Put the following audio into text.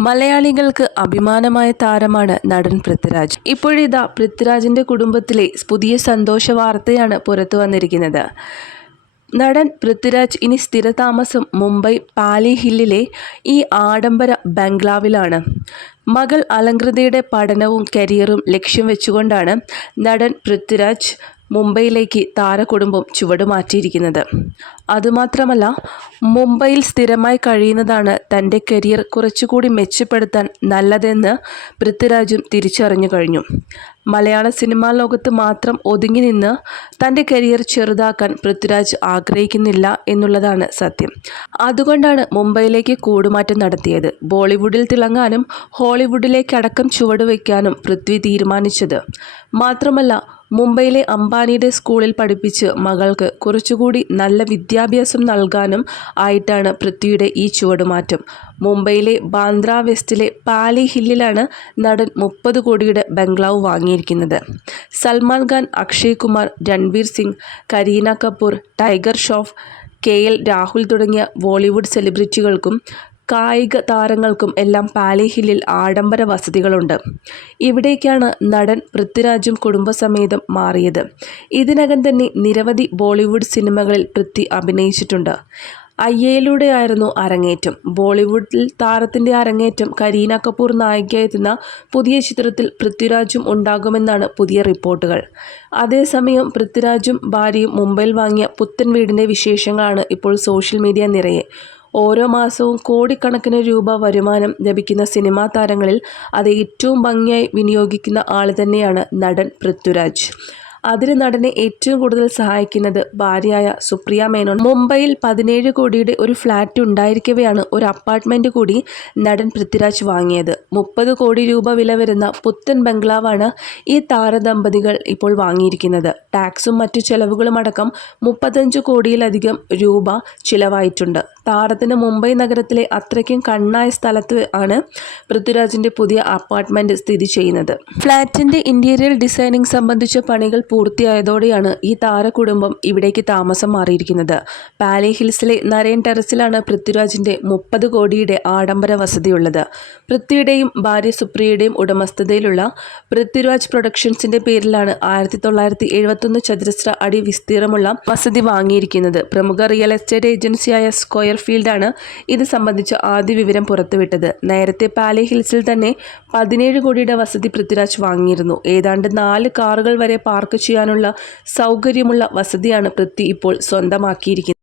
മലയാളികൾക്ക് അഭിമാനമായ താരമാണ് നടൻ പൃഥ്വിരാജ്. ഇപ്പോഴിതാ പൃഥ്വിരാജിന്റെ കുടുംബത്തിലെ പുതിയ സന്തോഷ വാർത്തയാണ് പുറത്തു വന്നിരിക്കുന്നത്. നടൻ പൃഥ്വിരാജ് ഇനി സ്ഥിരതാമസം മുംബൈ പാലി ഹില്ലിലെ ഈ ആഡംബര ബംഗ്ലാവിലാണ്. മകൾ അലങ്കൃതയുടെ പഠനവും കരിയറും ലക്ഷ്യം വെച്ചുകൊണ്ടാണ് നടൻ പൃഥ്വിരാജ് മുംബൈയിലേക്ക് താരകുടുംബം ചുവടുമാറ്റിയിരിക്കുന്നത്. അതുമാത്രമല്ല മുംബൈയിൽ സ്ഥിരമായി കഴിയുന്നതാണ് തന്റെ കരിയർ കുറച്ചുകൂടി മെച്ചപ്പെടുത്താൻ നല്ലതെന്ന് പൃഥ്വിരാജും തിരിച്ചറിഞ്ഞു കഴിഞ്ഞു. മലയാള സിനിമാ ലോകത്ത് മാത്രം ഒതുങ്ങി നിന്ന് തന്റെ കരിയർ ചെറുതാക്കാൻ പൃഥ്വിരാജ് ആഗ്രഹിക്കുന്നില്ല എന്നുള്ളതാണ് സത്യം. അതുകൊണ്ടാണ് മുംബൈയിലേക്ക് കൂടുമാറ്റം നടത്തിയത്. ബോളിവുഡിൽ തിളങ്ങാനും ഹോളിവുഡിലേക്കടക്കം ചുവടുവയ്ക്കാനും പൃഥ്വി തീരുമാനിച്ചത്. മാത്രമല്ല മുംബൈയിലെ അംബാനിയുടെ സ്കൂളിൽ പഠിപ്പിച്ച് മകൾക്ക് കുറച്ചുകൂടി നല്ല വിദ്യാഭ്യാസം നൽകാനും ആയിട്ടാണ് പൃഥ്വിയുടെ ഈ ചുവടുമാറ്റം. മുംബൈയിലെ ബാന്ദ്ര വെസ്റ്റിലെ പാലി ഹില്ലിലാണ് നടൻ മുപ്പത് കോടിയുടെ ബംഗ്ലാവ് വാങ്ങിയിരിക്കുന്നത്. Salman Khan Akshay Kumar Ranveer Singh Kareena Kapoor Tiger Shroff K L Rahul തുടങ്ങിയ ബോളിവുഡ് സെലിബ്രിറ്റികൾക്കും കായിക താരങ്ങൾക്കും എല്ലാം പാലി ഹില്ലിൽ ആഡംബര വസതികളുണ്ട്. ഇവിടേക്കാണ് നടൻ പൃഥ്വിരാജും കുടുംബസമേതം മാറിയത്. ഇതിനകം തന്നെ നിരവധി ബോളിവുഡ് സിനിമകളിൽ പൃഥ്വി അഭിനയിച്ചിട്ടുണ്ട്. അയ്യയിലൂടെയായിരുന്നു അരങ്ങേറ്റം. ബോളിവുഡിൽ താരത്തിന്റെ അരങ്ങേറ്റം കരീന കപൂർ നായികയെത്തുന്ന പുതിയ ചിത്രത്തിൽ പൃഥ്വിരാജും ഉണ്ടാകുമെന്നാണ് പുതിയ റിപ്പോർട്ടുകൾ. അതേസമയം പൃഥ്വിരാജും ഭാര്യയും മുംബൈയിൽ വാങ്ങിയ പുത്തൻ വീടിന്റെ വിശേഷങ്ങളാണ് ഇപ്പോൾ സോഷ്യൽ മീഡിയ നിറയെ. ഓരോ മാസവും കോടിക്കണക്കിന് രൂപ വരുമാനം ലഭിക്കുന്ന സിനിമാ താരങ്ങളിൽ അത് ഏറ്റവും ഭംഗിയായി വിനിയോഗിക്കുന്ന ആൾ തന്നെയാണ് നടൻ പൃഥ്വിരാജ്. അതിന് നടനെ ഏറ്റവും കൂടുതൽ സഹായിക്കുന്നത് ഭാര്യയായ സുപ്രിയ മേനോൻ. മുംബൈയിൽ പതിനേഴ് കോടിയുടെ ഒരു ഫ്ലാറ്റ് ഉണ്ടായിരിക്കവെയാണ് ഒരു അപ്പാർട്ട്മെന്റ് കൂടി നടൻ പൃഥ്വിരാജ് വാങ്ങിയത്. മുപ്പത് കോടി രൂപ വില വരുന്ന പുത്തൻ ബംഗ്ലാവാണ് ഈ താരദമ്പതികൾ ഇപ്പോൾ വാങ്ങിയിരിക്കുന്നത്. ടാക്സും മറ്റു ചെലവുകളും അടക്കം മുപ്പത്തഞ്ച് കോടിയിലധികം രൂപ ചിലവായിട്ടുണ്ട്. താരത്തിന് മുംബൈ നഗരത്തിലെ അത്രയ്ക്കും കണ്ണായ സ്ഥലത്ത് ആണ് പൃഥ്വിരാജിന്റെ പുതിയ അപ്പാർട്ട്മെന്റ് സ്ഥിതി ചെയ്യുന്നത്. ഫ്ലാറ്റിന്റെ ഇന്റീരിയർ ഡിസൈനിങ് സംബന്ധിച്ച പണികൾ പൂർത്തിയായതോടെയാണ് ഈ താരകുടുംബം ഇവിടേക്ക് താമസം മാറിയിരിക്കുന്നത്. പാലി ഹിൽസിലെ നരേൻ ടെറസിലാണ് പൃഥ്വിരാജിന്റെ മുപ്പത് കോടിയുടെ ആഡംബര വസതിയുള്ളത്. പൃഥ്വിയുടെയും ഭാര്യ സുപ്രിയയുടെയും ഉടമസ്ഥതയിലുള്ള പൃഥ്വിരാജ് പ്രൊഡക്ഷൻസിന്റെ പേരിലാണ് ആയിരത്തി തൊള്ളായിരത്തി എഴുപത്തൊന്ന് ചതുരശ്ര അടി വിസ്തീർണമുള്ള വസതി വാങ്ങിയിരിക്കുന്നത്. പ്രമുഖ റിയൽ എസ്റ്റേറ്റ് ഏജൻസിയായ സ്ക്വയർ ഫീൽഡാണ് ഇത് സംബന്ധിച്ച ആദ്യ വിവരം പുറത്തുവിട്ടത്. നേരത്തെ പാലി ഹിൽസിൽ തന്നെ പതിനേഴ് കോടിയുടെ വസതി പൃഥ്വിരാജ് വാങ്ങിയിരുന്നു. ഏതാണ്ട് നാല് കാറുകൾ വരെ പാർക്ക് ചെയ്യാനുള്ള സൗകര്യമുള്ള വസതിയാണ് പൃഥ്വി ഇപ്പോൾ സ്വന്തമാക്കിയിരിക്കുന്നത്.